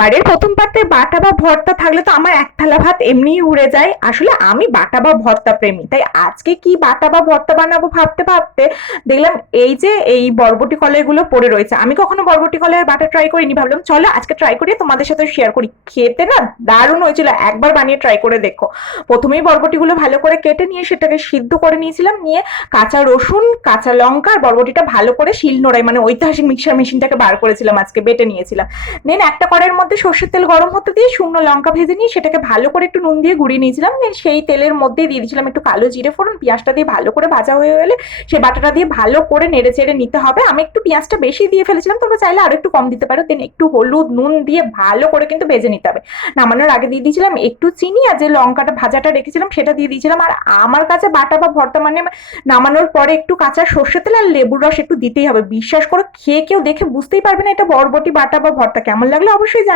বাড়ির প্রথম পাতে বাটা বা ভর্তা থাকলে তো আমার এক থালা ভাত এমনিই উড়ে যায়। আসলে আমি বাটা বা ভর্তা প্রেমী, তাই আজকে কি বাটা বা ভর্তা বানাবো ভাবতে ভাবতে দেখলাম এই যে এই বরবটি কলাইগুলো পড়ে রয়েছে। আমি কখনো বরবটি কলাইয়ের বাটা ট্রাই করিনি, ভাবলাম চলো আজকে ট্রাই করি, তোমাদের সাথে শেয়ার করি। খেতে না দারুণ হয়েছিল, একবার বানিয়ে ট্রাই করে দেখো। প্রথমেই বরবটিগুলো ভালো করে কেটে নিয়ে সেটাকে সিদ্ধ করে নিয়েছিলাম, নিয়ে কাঁচা রসুন, কাঁচা লঙ্কা আর বরবটিটা ভালো করে শিল নোড়াই মানে ঐতিহাসিক মিক্সার মেশিনটাকে বার করেছিলাম, আজকে বেটে নিয়েছিলাম। দেন একটা কড়াইয়ের মধ্যে সর্ষের তেল গরম হতে দিয়ে শুকনো লঙ্কা ভেজে নিয়ে সেটাকে ভালো করে একটু নুন দিয়ে গুঁড়িয়ে নিয়েছিলাম। দেন সেই তেলের মধ্যে দিয়ে দিয়েছিলাম একটু কালো জিরে ফোড়ন, পেঁয়াজটা দিয়ে ভালো করে ভাজা হয়ে গেলে সেই বাটাটা দিয়ে ভালো করে নেড়ে চেড়ে নিতে হবে। আমি একটু পেঁয়াজটা বেশি দিয়ে ফেলেছিলাম, তোমরা চাইলে আরো একটু কম দিতে পারো। দেন একটু হলুদ নুন দিয়ে ভালো করে কিন্তু ভেজে নিতে হবে। নামানোর আগে দিয়ে দিয়েছিলাম একটু চিনি, আর যে লঙ্কাটা ভাজাটা রেখেছিলাম সেটা দিয়ে দিয়েছিলাম। আর আমার কাছে বাটা বা ভর্তা মানে নামানোর পরে একটু কাঁচা সর্ষের তেল আর লেবুর রস একটু দিতেই হবে। বিশ্বাস করো, খেয়ে কেউ দেখে বুঝতেই পারবে না এটা বরবটি বাটা বা ভর্তা। কেমন লাগলো অবশ্যই জানি।